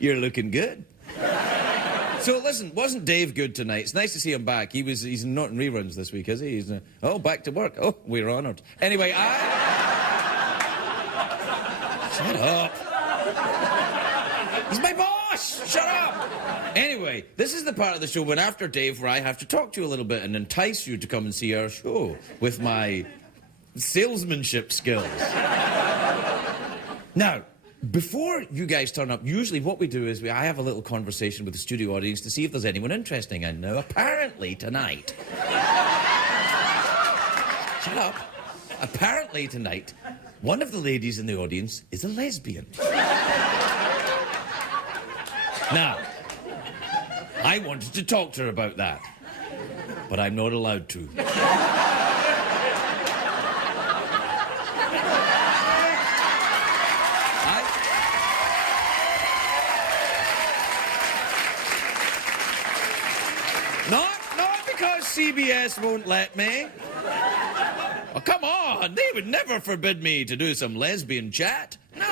You're looking good. So listen, wasn't Dave good tonight? It's nice to see him back. He's not in reruns this week, is he? He's back to work. Oh, we're honoured. Anyway, Shut up. He's my boss. Shut up. Anyway, this is the part of the show when after Dave where I have to talk to you a little bit and entice you to come and see our show with my salesmanship skills. Now, before you guys turn up, usually what we do is I have a little conversation with the studio audience to see if there's anyone interesting. And now, apparently tonight... Shut up. Apparently tonight, one of the ladies in the audience is a lesbian. Now, I wanted to talk to her about that, but I'm not allowed to. Not because CBS won't let me. Oh, come on, they would never forbid me to do some lesbian chat. No.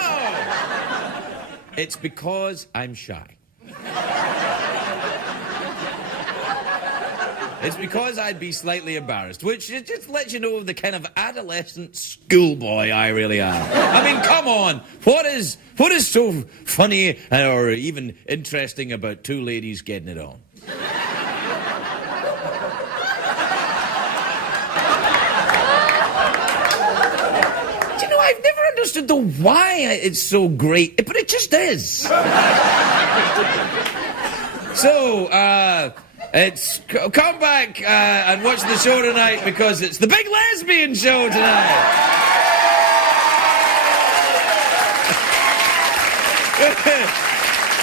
It's because I'm shy. It's because I'd be slightly embarrassed, which just lets you know the kind of adolescent schoolboy I really am. I mean, come on. What is so funny or even interesting about two ladies getting it on? I've never understood why it's so great, but it just is. So, come back and watch the show tonight because it's the big lesbian show tonight.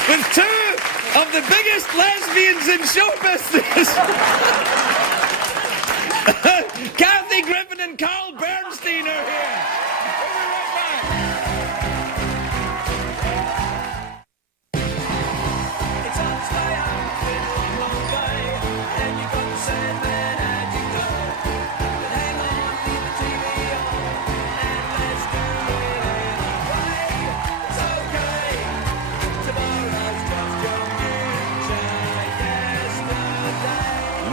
With two of the biggest lesbians in show business. Kathy Griffin and Carl Bernstein are here.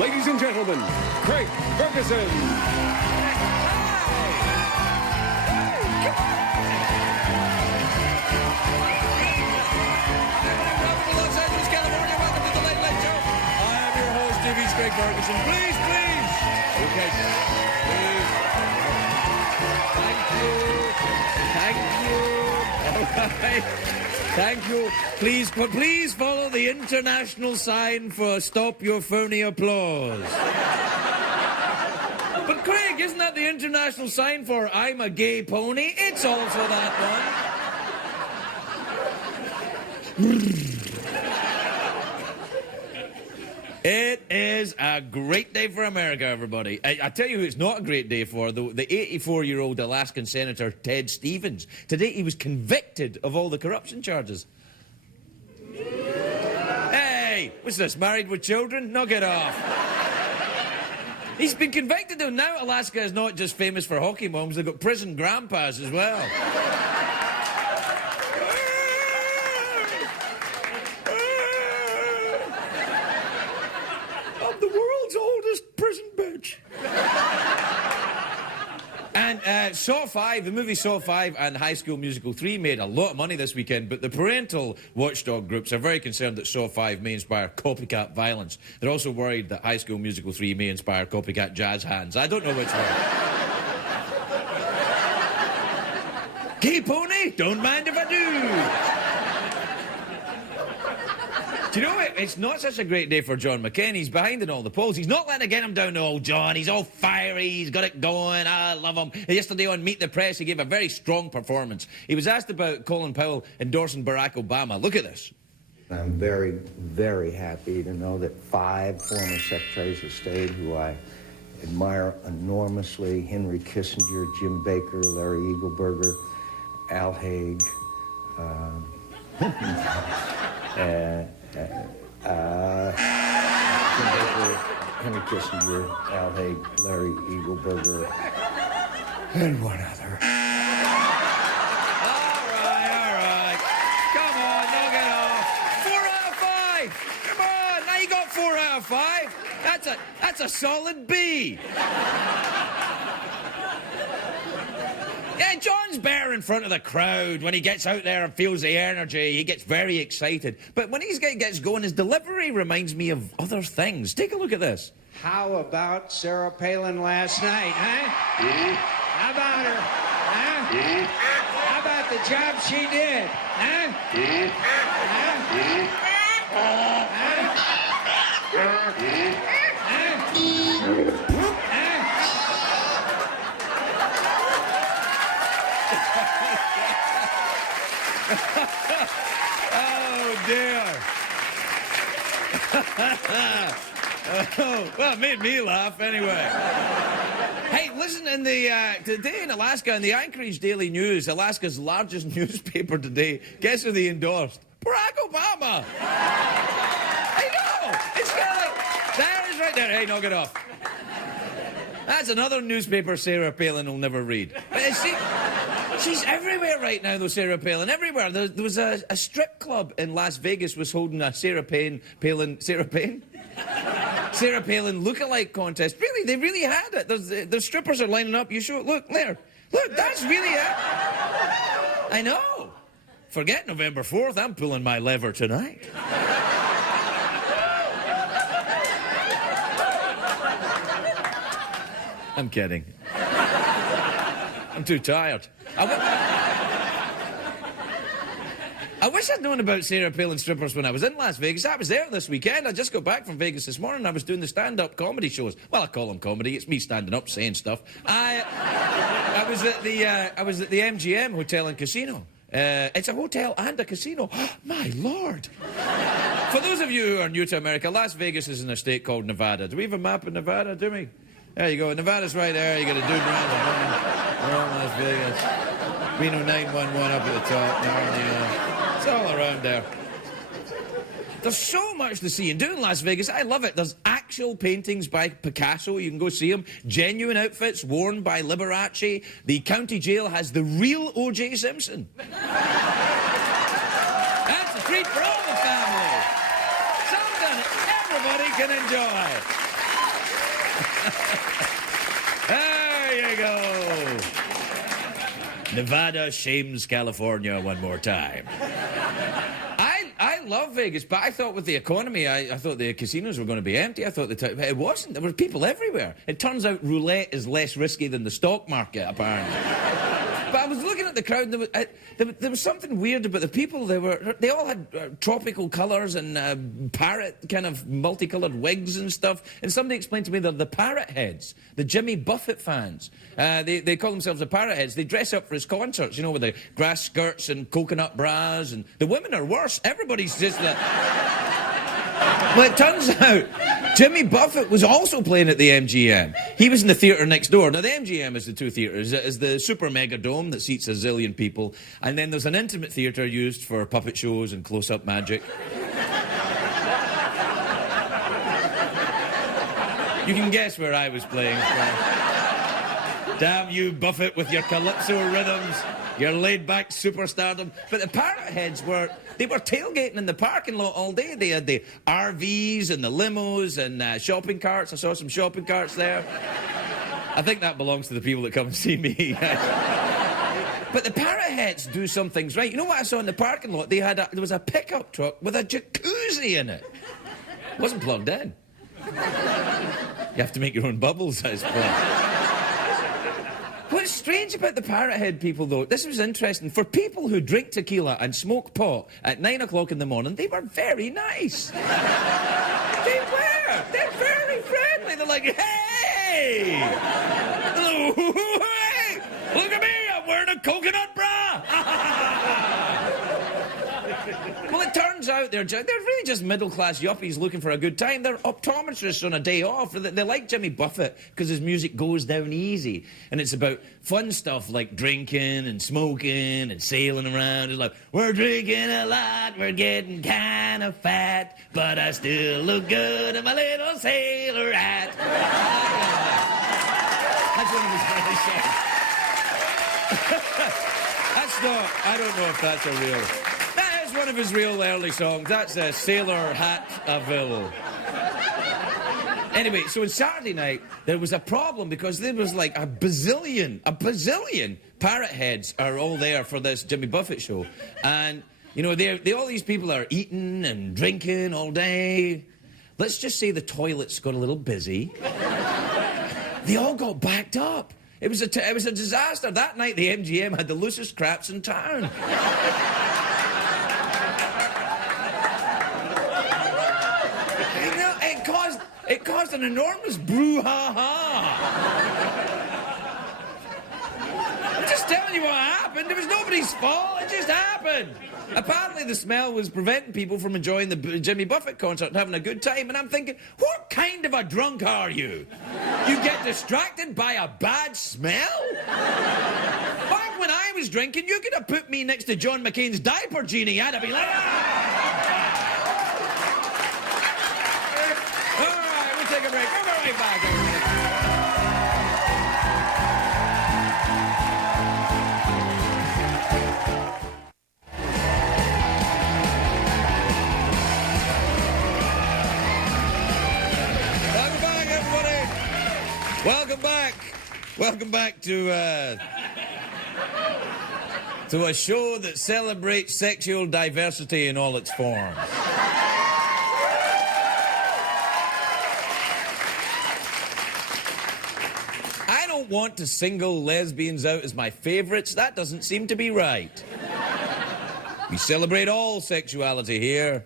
Ladies and gentlemen, Craig Ferguson. Los Angeles, California. Welcome to the Late Late Show. I am your host, TV's Craig Ferguson. Please. Okay, please. Thank you. Thank you. Please follow the international sign for stop your phony applause. But Craig, isn't that the international sign for I'm a gay pony? It's also that one. It is a great day for America, everybody. I tell you who it's not a great day for, the 84-year-old Alaskan Senator Ted Stevens. Today he was convicted of all the corruption charges. Hey, what's this, married with children? Knock it off. He's been convicted, though. Now Alaska is not just famous for hockey moms, they've got prison grandpas as well. The world's oldest prison bitch. And Saw 5, the movie Saw 5 and High School Musical 3 made a lot of money this weekend, but the parental watchdog groups are very concerned that Saw 5 may inspire copycat violence. They're also worried that High School Musical 3 may inspire copycat jazz hands. I don't know which one. Gay pony? Don't mind if I do. Do you know what? It's not such a great day for John McCain. He's behind in all the polls. He's not letting it get him down to old John. He's all fiery. He's got it going. I love him. Yesterday on Meet the Press, he gave a very strong performance. He was asked about Colin Powell endorsing Barack Obama. Look at this. I'm very, very happy to know that 5 former secretaries of state who I admire enormously, Henry Kissinger, Jim Baker, Larry Eagleburger, Al Haig, Jim Baker, Henry Kissinger, Al Haig, Larry Eagleburger, and one other. All right. Come on, knock it off. That's a solid B. Yeah, John's better in front of the crowd. When he gets out there and feels the energy, he gets very excited. But when he gets going, his delivery reminds me of other things. Take a look at this. How about Sarah Palin last night, huh? How about her? Huh? How about the job she did? Huh? Oh, dear. Oh, well, it made me laugh anyway. Hey, listen, today in Alaska, in the Anchorage Daily News, Alaska's largest newspaper today, guess who they endorsed? Barack Obama. I know. It's kind of like, there it is right there. Hey, knock it off. That's another newspaper Sarah Palin will never read. But she's everywhere right now, though, Sarah Palin. Everywhere. There was a strip club in Las Vegas was holding a Sarah Palin lookalike contest. Really, they really had it. The strippers are lining up. You show it. Look, there. Look, that's really it. I know. Forget November 4th. I'm pulling my lever tonight. I'm kidding. I'm too tired. I wish I'd known about Sarah Palin strippers when I was in Las Vegas. I was there this weekend. I just got back from Vegas this morning. I was doing the stand-up comedy shows. Well, I call them comedy. It's me standing up saying stuff. I was at the MGM Hotel and Casino. It's a hotel and a casino. My Lord. For those of you who are new to America, Las Vegas is in a state called Nevada. Do we have a map of Nevada, do we? There you go. Nevada's right there. You got a dude around the horn. We're on Las Vegas. Reno 911 up at the top. It's all around there. There's so much to see. And doing Las Vegas, I love it. There's actual paintings by Picasso. You can go see them. Genuine outfits worn by Liberace. The county jail has the real O.J. Simpson. That's a treat for all the family. Something everybody can enjoy. There you go. Nevada shames California one more time. I love Vegas, but I thought with the economy, I thought the casinos were going to be empty. I thought it wasn't. There were people everywhere. It turns out roulette is less risky than the stock market, apparently. But I was looking at the crowd, and there was something weird about the people. They all had tropical colours and parrot kind of multicoloured wigs and stuff. And somebody explained to me they're the parrot heads, the Jimmy Buffett fans. They call themselves the parrot heads. They dress up for his concerts, you know, with the grass skirts and coconut bras. And the women are worse. Everybody's just like... Well, it turns out Jimmy Buffett was also playing at the MGM. He was in the theatre next door. Now, the MGM is the two theatres. It is the super mega dome that seats a zillion people. And then there's an intimate theatre used for puppet shows and close-up magic. You can guess where I was playing. Damn you, Buffett, with your calypso rhythms, your laid-back superstardom. But the parrot heads were tailgating in the parking lot all day. They had the RVs and the limos and shopping carts. I saw some shopping carts there. I think that belongs to the people that come and see me. But the parrot heads do some things right. You know what I saw in the parking lot? There was a pickup truck with a jacuzzi in it. It wasn't plugged in. You have to make your own bubbles, I suppose. What's strange about the parrot head people, though, this was interesting. For people who drink tequila and smoke pot at 9 o'clock in the morning, they were very nice. They were. They're very friendly. They're like, hey! Hey! Look at me, I'm wearing a coconut bra! Well, it turns out they're really just middle-class yuppies looking for a good time. They're optometrists on a day off. They like Jimmy Buffett because his music goes down easy. And it's about fun stuff like drinking and smoking and sailing around. It's like, we're drinking a lot, we're getting kind of fat, but I still look good in my little sailor hat. That's one of his early songs. That's not, I don't know if that's a real... One of his real early songs. That's a Sailor Hatville. Anyway, so on Saturday night, there was a problem because there was like a bazillion parrot heads are all there for this Jimmy Buffett show. And, you know, all these people are eating and drinking all day. Let's just say the toilets got a little busy. They all got backed up. It was a disaster. That night, the MGM had the loosest craps in town. It caused an enormous brouhaha. I'm just telling you what happened. It was nobody's fault. It just happened. Apparently the smell was preventing people from enjoying the Jimmy Buffett concert and having a good time. And I'm thinking, what kind of a drunk are you? You get distracted by a bad smell? Back when I was drinking, you could have put me next to John McCain's diaper genie. I'd have been like, take a break. We'll be right back. Welcome back, everybody. Welcome back. Welcome back to a show that celebrates sexual diversity in all its forms. I don't want to single lesbians out as my favorites. That doesn't seem to be right. We celebrate all sexuality here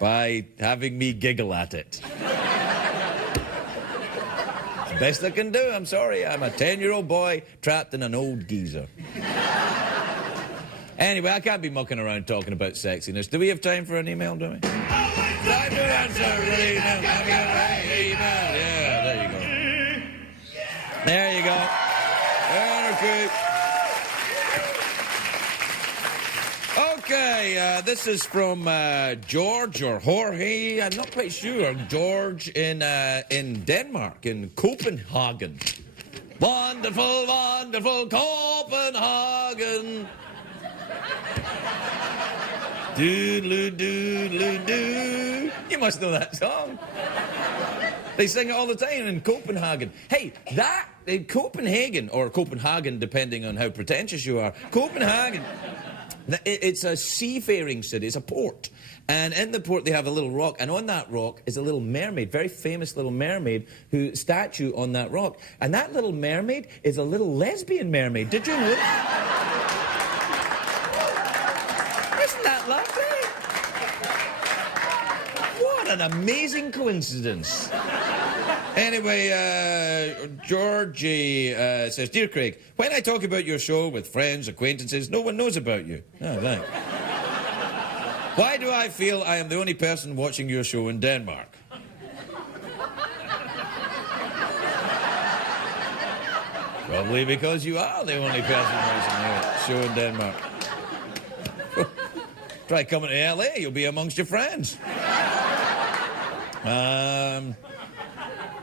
by having me giggle at it. It's the best I can do. I'm sorry. I'm a 10-year-old boy trapped in an old geezer. Anyway, I can't be mucking around talking about sexiness. Do we have time for an email, do we? Time to answer an email. Yeah, there you go. There you go. Okay, this is from George or Jorge. I'm not quite sure. George in Denmark, in Copenhagen. Wonderful, wonderful Copenhagen. Doodle-doo-doodle-doo. You must know that song. They sing it all the time in Copenhagen. Hey, that, in Copenhagen, or Copenhagen, depending on how pretentious you are, Copenhagen, it's a seafaring city, it's a port. And in the port, they have a little rock, and on that rock is a little mermaid, very famous little mermaid, statue on that rock. And that little mermaid is a little lesbian mermaid. Did you know that? Isn't that lovely? What an amazing coincidence. Anyway, Georgie says, Dear Craig, when I talk about your show with friends, acquaintances, no one knows about you. Oh, thanks. Why do I feel I am the only person watching your show in Denmark? Probably because you are the only person watching your show in Denmark. Try coming to LA, you'll be amongst your friends.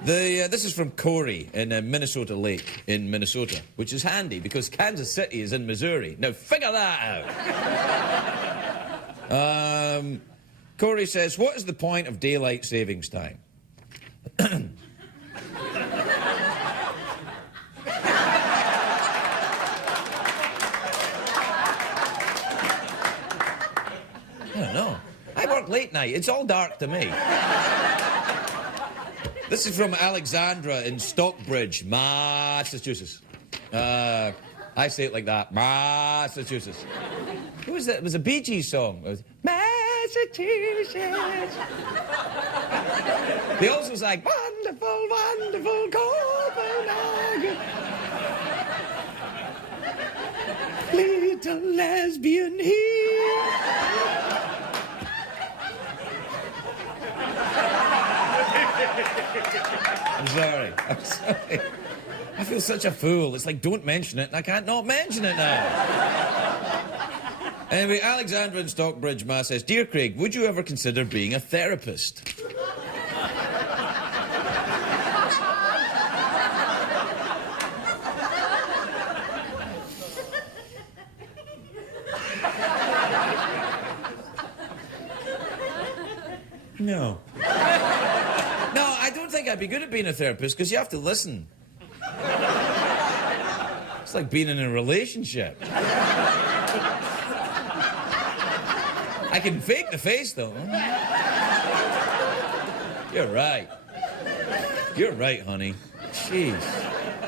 This is from Corey in Minnesota Lake in Minnesota, which is handy because Kansas City is in Missouri. Now figure that out. Corey says, what is the point of daylight savings time? I don't know. I work late night. It's all dark to me. This is from Alexandra in Stockbridge, Massachusetts. I say it like that, Massachusetts. Who was that? It was a Bee Gees song. It was, Massachusetts. They also sang, wonderful, wonderful Copenhagen. Little lesbian here. I'm sorry. I feel such a fool. It's like, don't mention it, and I can't not mention it now. Anyway, Alexandra in Stockbridge, Mass. says, Dear Craig, would you ever consider being a therapist? No. No, I don't think I'd be good at being a therapist because you have to listen. It's like being in a relationship. I can fake the face, though. You're right. You're right, honey. Jeez.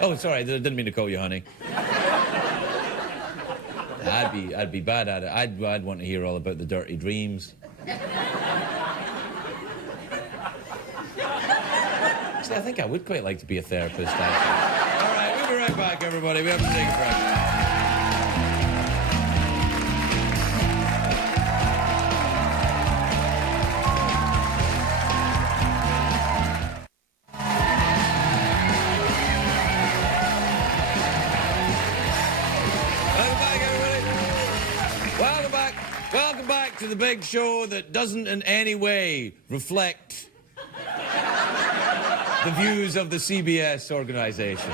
Oh, sorry, I didn't mean to call you honey. I'd be bad at it. I'd want to hear all about the dirty dreams. See, I think I would quite like to be a therapist, actually. All right, we'll be right back, everybody. We have to take a break. Welcome back to the big show that doesn't in any way reflect the views of the CBS organization.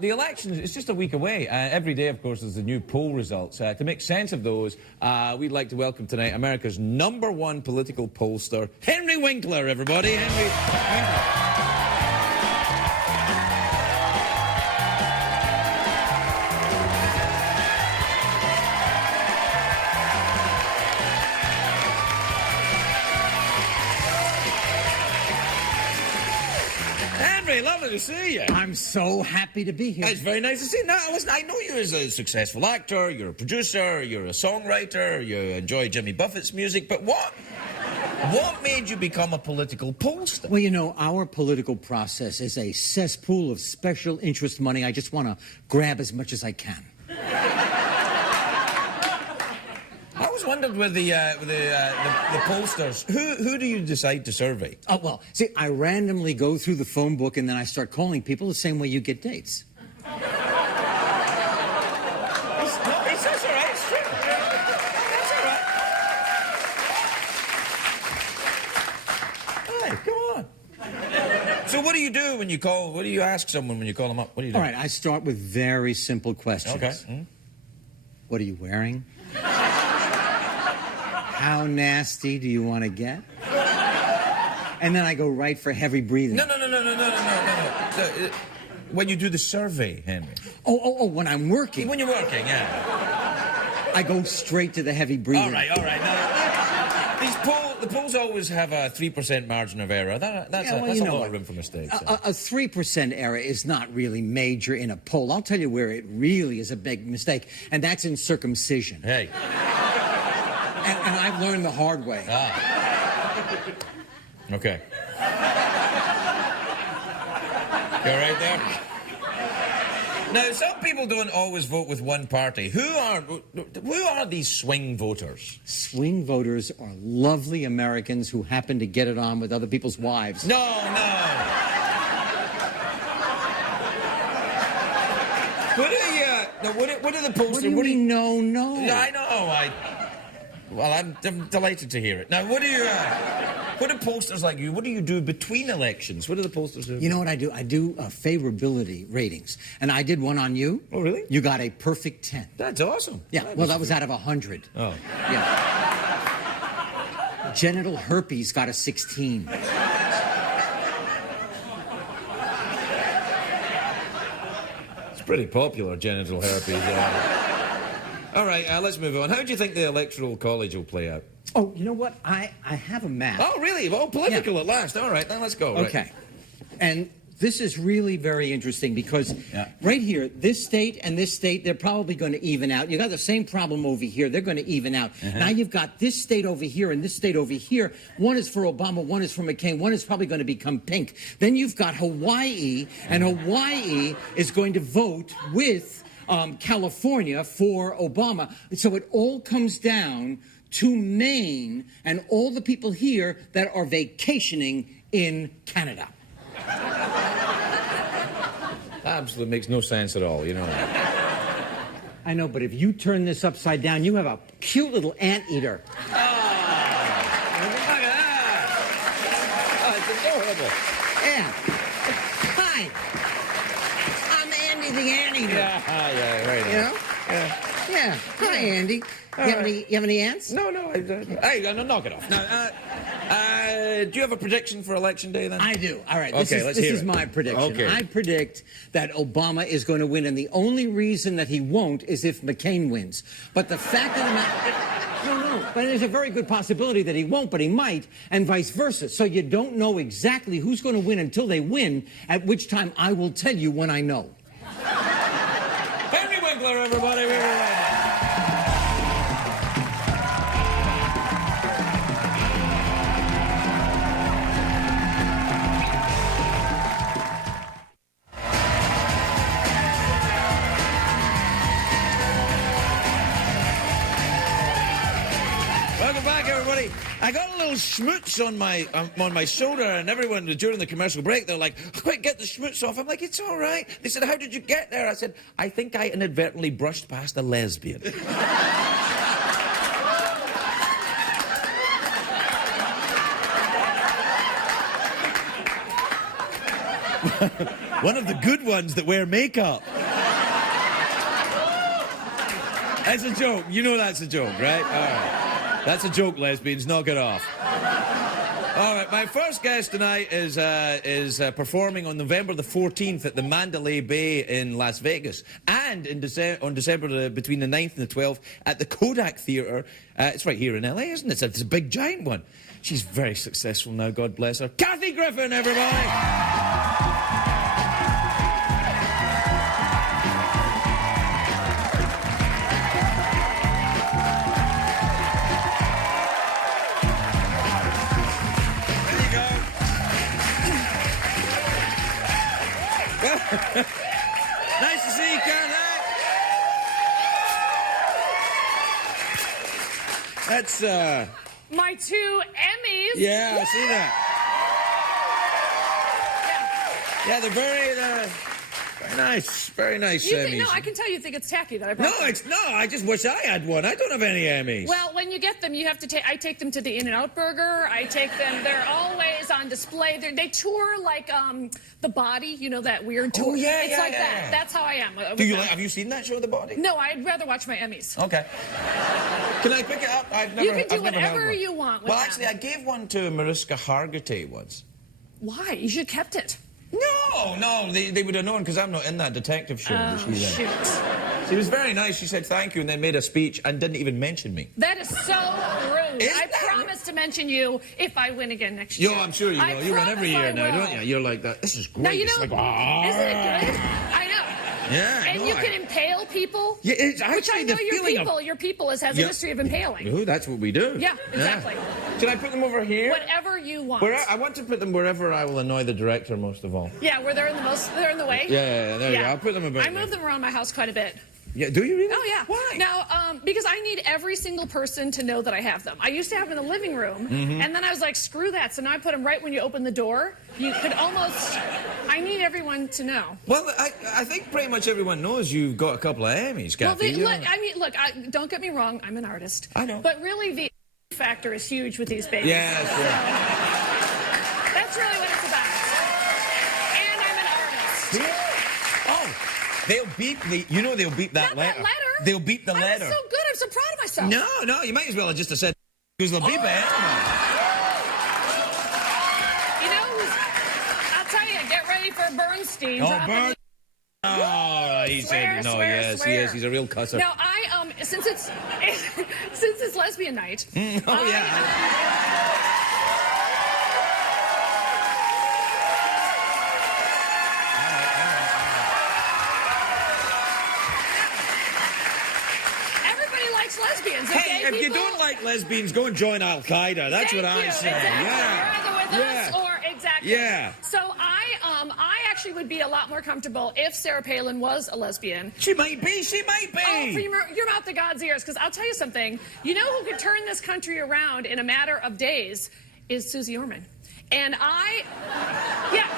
The election is just a week away. Every day, of course, there's the new poll results. To make sense of those, we'd like to welcome tonight America's #1 political pollster, Henry Winkler, everybody. Henry Winkler. Henry, lovely to see you. I'm so happy to be here. It's very nice to see you. Now, listen, I know you as a successful actor, you're a producer, you're a songwriter, you enjoy Jimmy Buffett's music, but what made you become a political pollster? Well, you know, our political process is a cesspool of special interest money. I just want to grab as much as I can. I always wondered with the pollsters, who do you decide to survey? Oh, well, see, I randomly go through the phone book and then I start calling people the same way you get dates. That's all right, it's true. That's all right. Hey, come on. So what do you do when you call, what do you ask someone when you call them up? What do you do? All right, I start with very simple questions. Okay. What are you wearing? How nasty do you want to get? And then I go right for heavy breathing. No. When you do the survey, Henry. Oh, when I'm working. When you're working, yeah. I go straight to the heavy breathing. All right. Now, the polls always have a 3% margin of error. That's a lot of room for mistakes. A 3% error is not really major in a poll. I'll tell you where it really is a big mistake, and that's in circumcision. Hey. And I've learned the hard way. Okay. You're right there. Now, some people don't always vote with one party. Who are these swing voters? Swing voters are lovely Americans who happen to get it on with other people's wives. No. What are the pollsters? What do you mean, no? Yeah, I know. Well, I'm delighted to hear it. Now, what do pollsters like you? What do you do between elections? What do the pollsters do? You know what I do? I do favorability ratings. And I did one on you. Oh, really? You got a perfect 10. That's awesome. Yeah, well, that was out of 100. Oh. Yeah. Genital herpes got a 16. It's pretty popular, genital herpes. All right, let's move on. How do you think the Electoral College will play out? Oh, you know what? I have a map. Oh, really? Well, political at last. All right, then let's go. Okay. Right. And this is really very interesting because right here, this state and this state, they're probably going to even out. You got the same problem over here. They're going to even out. Now you've got this state over here and this state over here. One is for Obama, one is for McCain, one is probably going to become pink. Then you've got Hawaii, and Hawaii is going to vote with California for Obama. So it all comes down to Maine and all the people here that are vacationing in Canada. Absolutely makes no sense at all, you know. I know, but if you turn this upside down, you have a cute little anteater. Oh, look at that. Oh, it's adorable. Yeah. Hi. I'm Andy the anteater. Yeah, right. You know? Yeah. Hi, Andy. You have any ants? No. Hey, no, knock it off. No, do you have a prediction for Election Day, then? I do. All right. Okay, this is my prediction. Okay. I predict that Obama is going to win, and the only reason that he won't is if McCain wins. But the fact of the matter... No. But there's a very good possibility that he won't, but he might, and vice versa. So you don't know exactly who's going to win until they win, at which time I will tell you when I know. Henry Winkler, everybody. We're right back. Welcome back, everybody. I got a little schmutz on my shoulder, and everyone during the commercial break, they're like, "Quick, get the schmutz off." I'm like, "It's all right." They said, "How did you get there?" I said, "I think I inadvertently brushed past a lesbian." One of the good ones that wear makeup. That's a joke. You know that's a joke, right? All right. That's a joke, lesbians. Knock it off. All right, my first guest tonight is performing on November the 14th at the Mandalay Bay in Las Vegas, and on December between the 9th and the 12th at the Kodak Theatre. It's right here in LA, isn't it? It's a big, giant one. She's very successful now, God bless her. Kathy Griffin, everybody! Nice to see you, Karen. That's, my 2 Emmys. Yeah, I see that. Yeah, they're very nice. Very nice Emmys. No, I can tell you think it's tacky that I brought them. I just wish I had one. I don't have any Emmys. Well, when you get them, you have to I take them to the In-N-Out Burger. I take them, they're always on display. They tour like, The Body, you know, that weird tour. Oh, yeah, It's like that. yeah. That's how I am. Have you seen that show, The Body? No, I'd rather watch my Emmys. Okay. Can I pick it up? You can do whatever you want with Well, them. actually, I gave one to Mariska Hargitay once. Why? You should have kept it. No, they would have known because I'm not in that detective show that she's in. Shoot. She was very nice. She said thank you and then made a speech and didn't even mention me. That is so rude. Isn't I that promise to mention you if I win again next year. Yo, I'm sure you will. You win every year now, don't you? You're like that. This is great. Now, you It's know, like, isn't it good? I know. Yeah, And you can impale people. Yeah, it's which I actually know the your feeling people. Your people has a history of impaling. Oh, that's what we do. Yeah, exactly. Should I put them over here? Whatever you want. I want to put them wherever I will annoy the director most of all. Yeah, where they're in the way. Yeah, there you go. I'll put them about I move them around my house quite a bit. Yeah, do you really? Oh, yeah. Why? Now, because I need every single person to know that I have them. I used to have them in the living room, and then I was like, screw that. So now I put them right when you open the door. You could almost... I need everyone to know. Well, I think pretty much everyone knows you've got a couple of Emmys, Kathy. Look, don't get me wrong. I'm an artist. I know. But really, the factor is huge with these babies. Yes, That's really what it's about. And I'm an artist. Yeah. Oh, they'll beep they'll beep that Not letter. that letter. They'll beep the letter. I'm so good. I'm so proud of myself. No, you might as well have just said because they'll beep it anyway. You know, I'll tell you, get ready for Bernstein. Oh, he said no. Yes, he is. He's a real cusser. Now, since it's lesbian night. Oh yeah. Lesbians. Hey, if you don't like lesbians, go and join Al Qaeda. That's what I say. Exactly. Yeah. You're either with us or exactly. Yeah. So I actually would be a lot more comfortable if Sarah Palin was a lesbian. She might be. Oh, from your mouth to God's ears. Because I'll tell you something. You know who could turn this country around in a matter of days is Susie Orman. And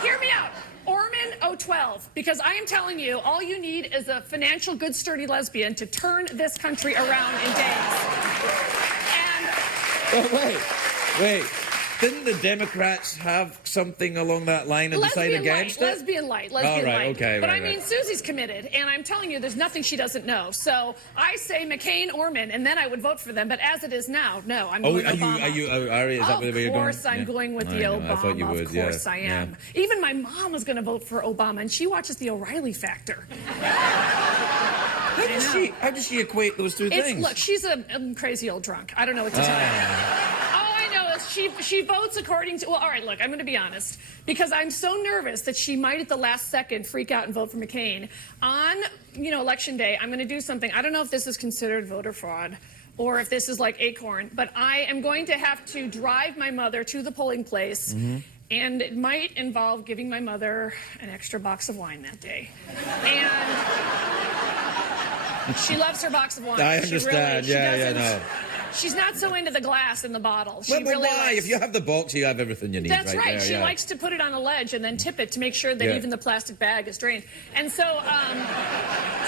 hear me out. Orman 012, because I am telling you, all you need is a financial, good, sturdy lesbian to turn this country around in days. And wait. Didn't the Democrats have something along that line and decide against it? Lesbian light. Lesbian right, light. okay, but right, I mean, right. Susie's committed, and I'm telling you, there's nothing she doesn't know. So I say McCain, Orman, and then I would vote for them. But as it is now, no, I'm going Obama. Is that where you're going? Of course, I'm going with the Obama. I thought you would. Of course, I am. Yeah. Even my mom was going to vote for Obama, and she watches the O'Reilly Factor. How does she equate those two things? Look, she's a crazy old drunk. I don't know what to tell you. All I know is she votes according to... Well, all right, look, I'm going to be honest. Because I'm so nervous that she might at the last second freak out and vote for McCain. On, Election Day, I'm going to do something. I don't know if this is considered voter fraud or if this is like Acorn, but I am going to have to drive my mother to the polling place. Mm-hmm. And it might involve giving my mother an extra box of wine that day. And she loves her box of wine. I understand. She no. She's not so into the glass in the bottle. She Well, really why? likes... If you have the box, you have everything you need. That's right. There, She likes to put it on a ledge and then tip it to make sure that even the plastic bag is drained. And so,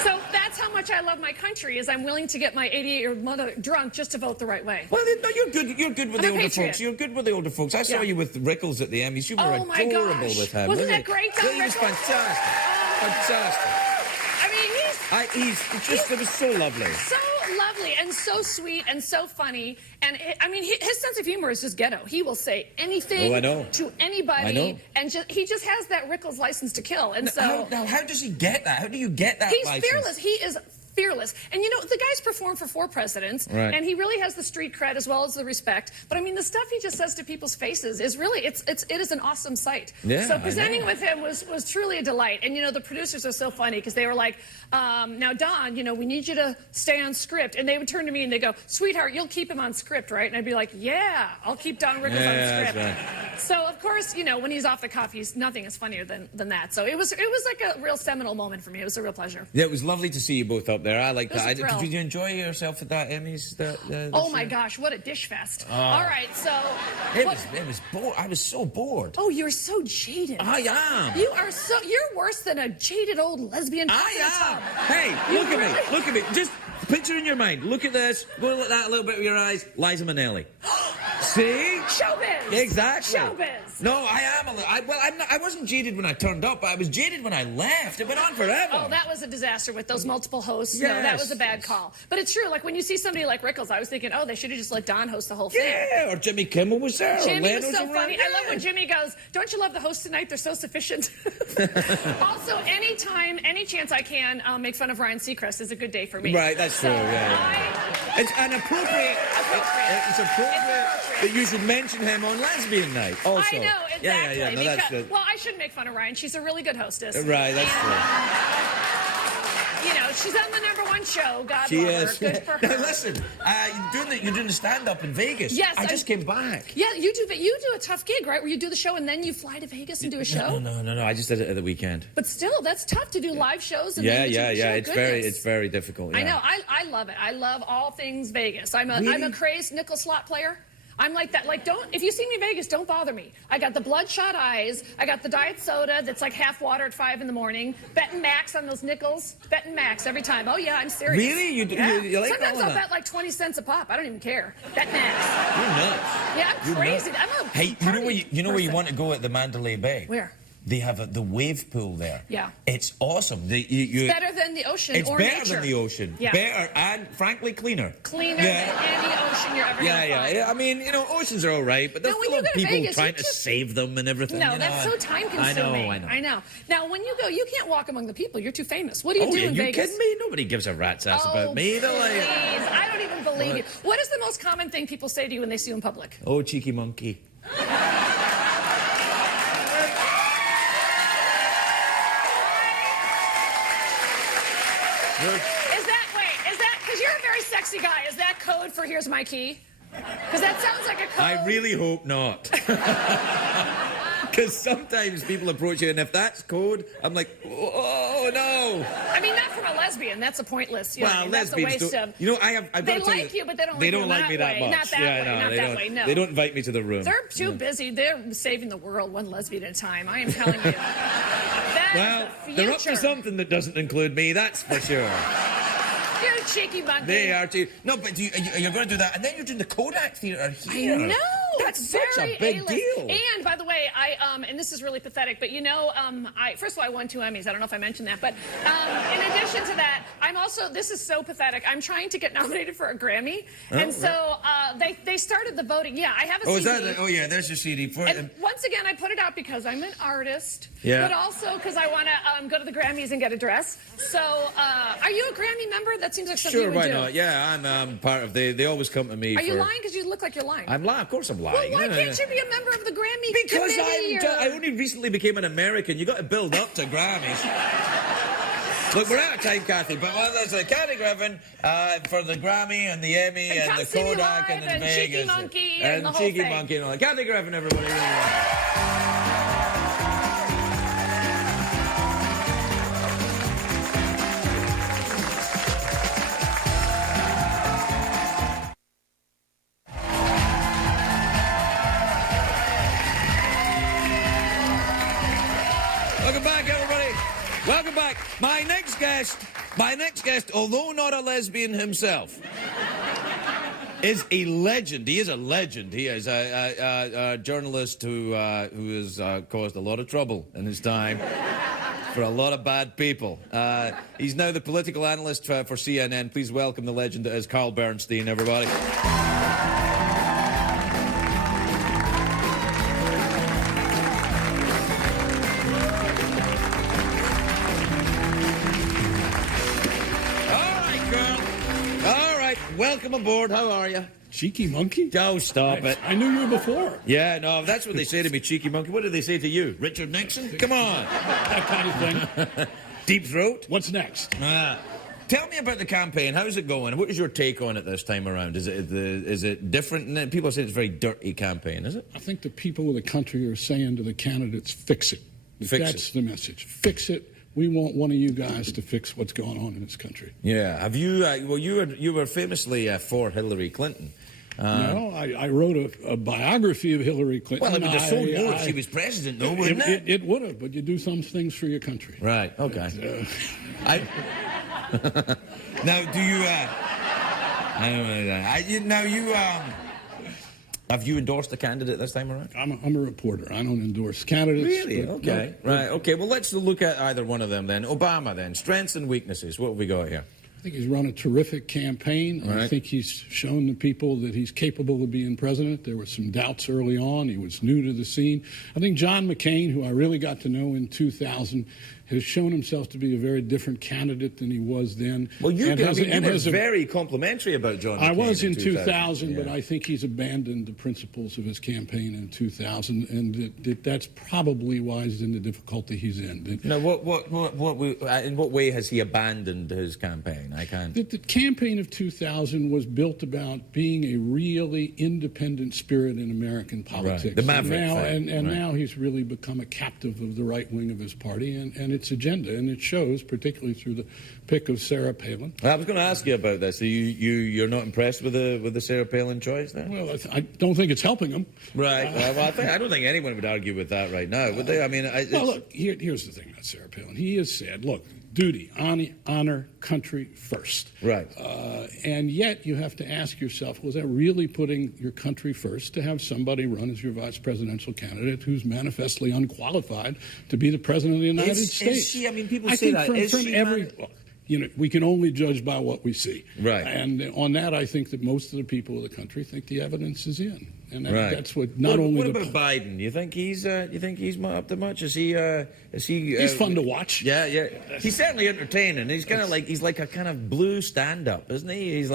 so that's how much I love my country. Is I'm willing to get my 88-year-old mother drunk just to vote the right way. Well, no, you're good. You're good with the older patriot. folks. You're good with the older folks. I saw you with Rickles at the Emmys. You were adorable with him. Wasn't that great, Don He was Rickles? fantastic. Fantastic. I mean, It was so lovely. So lovely and so sweet and so funny. And his sense of humor is just ghetto. He will say anything to anybody. I know. And he just has that Rickles license to kill. And so how does he get that? How do you get that he's license? fearless. He is fearless. And the guy's performed for 4 presidents, and he really has the street cred as well as the respect. But I mean, the stuff he just says to people's faces is really, it is an awesome sight. Yeah, so presenting with him was truly a delight. And the producers are so funny because they were like, now Don, we need you to stay on script. And they would turn to me and they go, sweetheart, you'll keep him on script, right? And I'd be like, yeah, I'll keep Don Rickles on script. Right. So of course, when he's off the cuff, nothing is funnier than that. So it was like a real seminal moment for me. It was a real pleasure. Yeah, it was lovely to see you both up there. I like that. Did you enjoy yourself at that Emmys? Oh my gosh, what a dish fest! All right, so it was bored. I was so bored. Oh, you're so jaded. I am. You're worse than a jaded old lesbian. I am. Hey, look at me. Just picture in your mind. Look at this. Go like that a little bit with your eyes. Liza Minnelli. See? Showbiz. Exactly. Showbiz. No, I am. I wasn't jaded when I turned up, but I was jaded when I left. It went on forever. Oh, that was a disaster with those multiple hosts. Yes. No, that was a bad call. But it's true. Like when you see somebody like Rickles, I was thinking, oh, they should have just let Don host the whole thing. Yeah, or Jimmy Kimmel was there. Jimmy was so funny. I love when Jimmy goes, don't you love the hosts tonight? They're so sufficient. Also, anytime, any chance I can make fun of Ryan Seacrest is a good day for me. Right, that's true. It's appropriate. It's appropriate that you should mention him on Lesbian Night also. I know, exactly. Yeah. No, that's good. Well, I shouldn't make fun of Ryan. She's a really good hostess. Right, that's true. She's on the #1 show. God She love is. her. Good for her. Now listen, you're doing the stand-up in Vegas. Yes, I just came back. Yeah, you do a tough gig, right? Where you do the show and then you fly to Vegas and do a show. No. I just did it at the weekend. But still, that's tough to do live shows. And Yeah. then you do the show. It's very difficult. Yeah. I know. I love it. I love all things Vegas. I'm a crazed nickel slot player. I'm like that. Like, if you see me in Vegas, don't bother me. I got the bloodshot eyes. I got the diet soda that's like half water at 5 in the morning. Betting max on those nickels. Betting max every time. Oh, yeah, I'm serious. Really? You like Sometimes all I'll that? bet like 20 cents a pop. I don't even care. Bet max. You're nuts. Yeah, I'm crazy. I'm a Hey, you know where you want to go at the Mandalay Bay? Where? They have the wave pool there. Yeah. It's awesome. It's better than the ocean it's or better nature. than the ocean. Yeah. Better and, frankly, cleaner. Cleaner than any ocean you're ever going to find. Yeah. I mean, oceans are all right, but there's No, when still you go to people Vegas, trying you to just- save them and everything. No, that's so time-consuming. I know. Now, when you go, you can't walk among the people. You're too famous. What do you do in you Vegas? kidding me? Nobody gives a rat's ass about me. They're like, please. I don't even believe you. What is the most common thing people say to you when they see you in public? oh, cheeky monkey. Is that, because you're a very sexy guy, is that code for here's my key? Because that sounds like a code. I really hope not. Because sometimes people approach you, and if that's code, I'm like, oh, no. I mean, not from a lesbian. That's a pointless. Well, that's a lesbians waste don't. of. I've They got to tell like you, but they don't. They don't like like me you that much. Not that way. Not that way. No. They don't invite me to the room. They're too busy. They're saving the world one lesbian at a time. I am telling you. Well, they're up to something that doesn't include me. That's for sure. You cheeky monkey. They are too. No, but you're going to do that, and then you're doing the Kodak Theatre here. I know. That's such a very big A-list. deal. And by the way, and this is really pathetic, but you know, first of all, I won 2 Emmys. I don't know if I mentioned that, but in addition to that, I'm also, this is so pathetic, I'm trying to get nominated for a Grammy, and so they started the voting. Yeah, I have a CD. Is that? Oh yeah, there's your CD. And once again, I put it out because I'm an artist, Yeah. but also because I want to go to the Grammys and get a dress. So, are you a Grammy member? That seems like something Sure, you would why do. not? Yeah, I'm part of. They always come to me. Are you lying? Because you look like you're lying. I'm lying. Of course, I'm lying. Well, why can't you be a member of the Grammy Because committee? I only recently became an American. You got to build up to Grammys. Look, we're out of time, Kathy, but there's a Kathy Griffin for the Grammy and the Emmy and Come the See Me Kodak Live and the and Vegas Cheeky Monkey and the whole Cheeky thing. Monkey and all that. Kathy Griffin, everybody. Welcome back, everybody. Welcome back. My next guest, although not a lesbian himself, is a legend. He is a legend. He is a journalist who has caused a lot of trouble in his time for a lot of bad people. He's now the political analyst for CNN. Please welcome the legend that is Carl Bernstein, everybody. Welcome aboard. How are you? Cheeky monkey? Oh, stop it. I knew you before. Yeah, no, that's what they say to me, cheeky monkey. What do they say to you? Richard Nixon? Come on. That kind of thing. Deep throat? What's next? Tell me about the campaign. How's it going? What is your take on it this time around? Is it different? People say it's a very dirty campaign, is it? I think the people of the country are saying to the candidates, fix it. That's the message. Fix it. We want one of you guys to fix what's going on in this country. Yeah. Have you? Well, you were famously for Hillary Clinton. No, I wrote a biography of Hillary Clinton. Well, it would have sold more if she was president, though, wouldn't it? It would have, but you do some things for your country. Right. Okay. Now, do you? I don't know. Have you endorsed a candidate this time around? I'm a reporter. I don't endorse candidates. Really? Okay. No, right. Okay. Well, let's look at either one of them then. Obama then. Strengths and weaknesses. What have we got here? I think he's run a terrific campaign. Right. I think he's shown the people that he's capable of being president. There were some doubts early on. He was new to the scene. I think John McCain, who I really got to know in 2000, has shown himself to be a very different candidate than he was then. Well, you were very complimentary about John McCain. I was in 2000, yeah. but I think he's abandoned the principles of his campaign in 2000, and that's probably why he's in the difficulty he's in. Now, in what way has he abandoned his campaign? I can't. The campaign of 2000 was built about being a really independent spirit in American politics. Right. The maverick thing. And now he's really become a captive of the right wing of his party and its agenda, and it shows, particularly through the pick of Sarah Palin. I was going to ask you about this. So you're not impressed with the Sarah Palin choice there? Well, I don't think it's helping him. Right. Well, I don't think anyone would argue with that right now, would they? I mean, well, look, here's the thing about Sarah Palin. He has said, look, duty, honor, country first. Right. And yet you have to ask yourself, was that really putting your country first to have somebody run as your vice presidential candidate who's manifestly unqualified to be the president of the United States? Is she? I mean, people I say think that. From every... You know, we can only judge by what we see. Right. And on that, I think that most of the people of the country think the evidence is in. And that's what What about Biden? You think he's up to much? Is he? He's fun to watch. Yeah, yeah. He's certainly entertaining. He's kind of like a kind of blue stand-up, isn't he?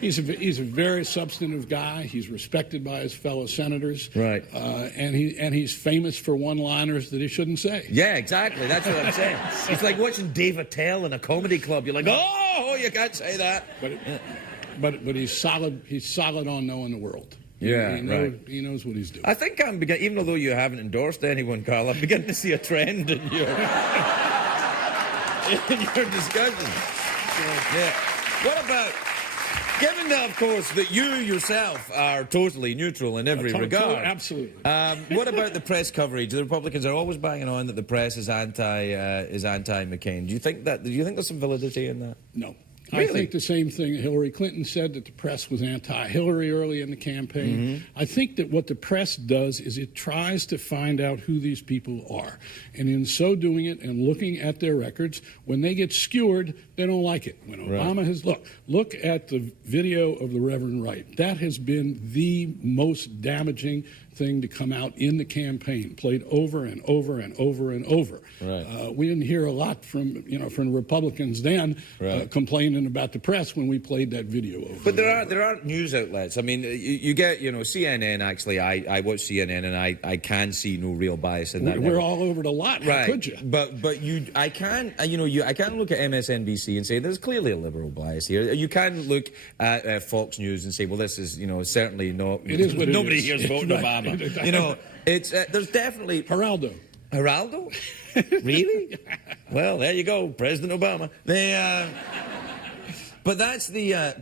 He's a very substantive guy. He's respected by his fellow senators. Right. And he's famous for one-liners that he shouldn't say. Yeah, exactly. That's what I'm saying. It's like watching Dave Attell in a comedy club. You're like, oh, you can't say that. But he's solid. He's solid on knowing the world. Yeah, he knows what he's doing. I think even although you haven't endorsed anyone, Carl, I'm beginning to see a trend in your discussion. Yeah. What about, given that, of course, that you yourself are totally neutral in every regard? Absolutely. What about the press coverage? The Republicans are always banging on that the press is anti-McCain. Do you think there's some validity in that? No. I think the same thing Hillary Clinton said, that the press was anti-Hillary early in the campaign. I think that what the press does is it tries to find out who these people are. And in so doing it and looking at their records, when they get skewered, they don't like it. When Obama has, look at the video of the Reverend Wright. That has been the most damaging thing to come out in the campaign, played over and over and over and over. We didn't hear a lot from Republicans then complaining about the press when we played that video over. But there are news outlets. I mean, you get CNN. Actually, I watch CNN and I can see no real bias in that. We're all over the lot. How could you? But I can look at MSNBC and say there's clearly a liberal bias here. You can look at Fox News and say, well, this is certainly not. It is what nobody it is. here's voting Obama. It's there's definitely Geraldo. Really? Well, there you go, President Obama. But that's the.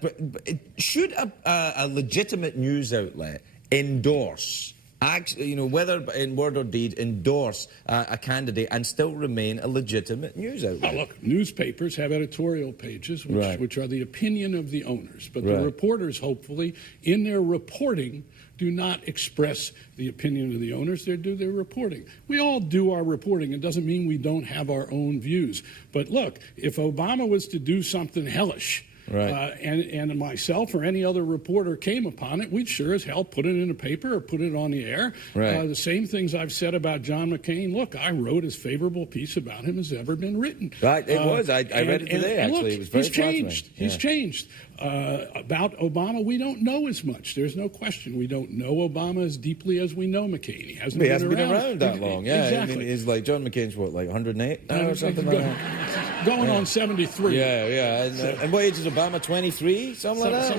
Should a legitimate news outlet endorse, whether in word or deed, endorse a candidate and still remain a legitimate news outlet? Well, look, newspapers have editorial pages, which are the opinion of the owners. But the reporters, hopefully, in their reporting, do not express the opinion of the owners. They do their reporting. We all do our reporting. It doesn't mean we don't have our own views. But look, if Obama was to do something hellish, and myself or any other reporter came upon it, we'd sure as hell put it in a paper or put it on the air. The same things I've said about John McCain. Look, I wrote as favorable a piece about him as ever been written. It was. I read it today, actually. Look, it was very changed. He's changed. About Obama, we don't know as much. There's no question. We don't know Obama as deeply as we know McCain. He hasn't been around that long. Yeah, exactly. I mean, he's like John McCain's what, like 108 now or something like that. Going on 73. Yeah. And what age is Obama? 23, something like that.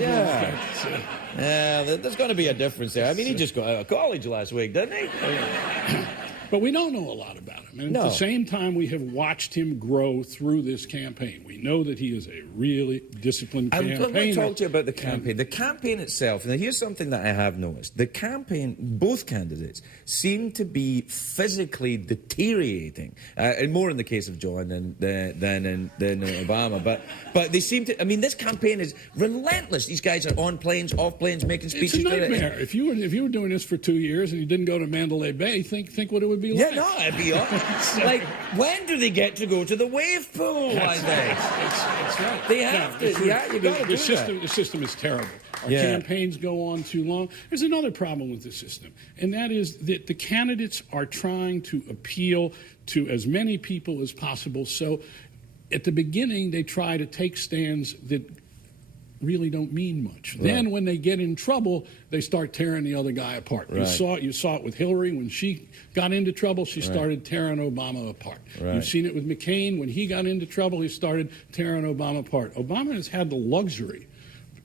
Yeah, there's going to be a difference there. I mean, he just got out of college last week, didn't he? But we don't know a lot about him. And at the same time, we have watched him grow through this campaign. We know that he is a really disciplined campaigner. I'm going to talk to you about the campaign. The campaign itself, now here's something that I have noticed. The campaign, both candidates, seem to be physically deteriorating. And more in the case of John than Obama. But they seem to, I mean, this campaign is relentless. These guys are on planes, off planes, making speeches. It's a nightmare. If you were doing this for 2 years and you didn't go to Mandalay Bay, think what it would be like. Yeah, no, it'd be awesome. Like, when do they get to go to the wave pool? That's right. They have to. You got to do that. The system is terrible. Our campaigns go on too long. There's another problem with the system, and that is that the candidates are trying to appeal to as many people as possible. So at the beginning, they try to take stands that really don't mean much. Then when they get in trouble, they start tearing the other guy apart. You saw it with Hillary. When she got into trouble, she started tearing Obama apart. You've seen it with McCain. When he got into trouble, he started tearing Obama apart. Obama has had the luxury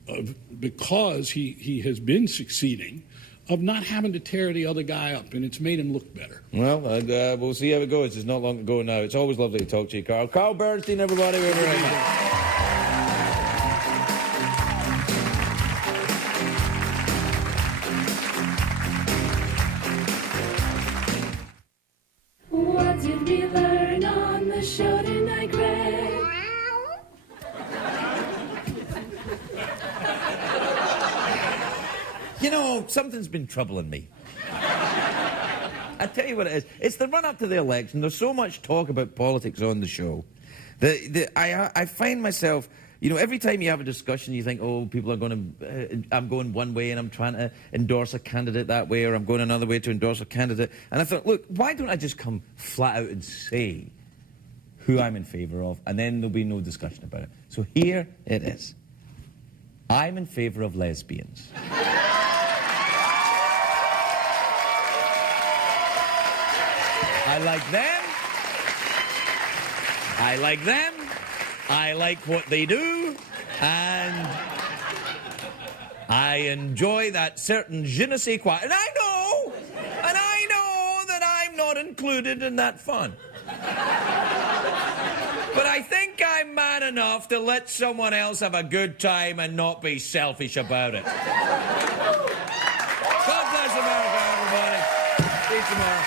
of, because he has been succeeding, of not having to tear the other guy up, and it's made him look better. Well, we'll see how it goes. It's not long to go now. It's always lovely to talk to you, Carl. Carl Bernstein, everybody. We're right now. What did we learn on the show tonight, Greg? You know, something's been troubling me. I tell you what it is. It's the run-up to the election. There's so much talk about politics on the show. I find myself, you know, every time you have a discussion, you think, oh, people are going to, I'm going one way and I'm trying to endorse a candidate that way, or I'm going another way to endorse a candidate. And I thought, look, why don't I just come flat out and say who I'm in favour of, and then there'll be no discussion about it. So here it is. I'm in favour of lesbians. I like them. I like them. I like what they do. And I enjoy that certain je ne sais quoi. And I know that I'm not included in that fun. But I think I'm man enough to let someone else have a good time and not be selfish about it. God bless America, everybody. See you tomorrow.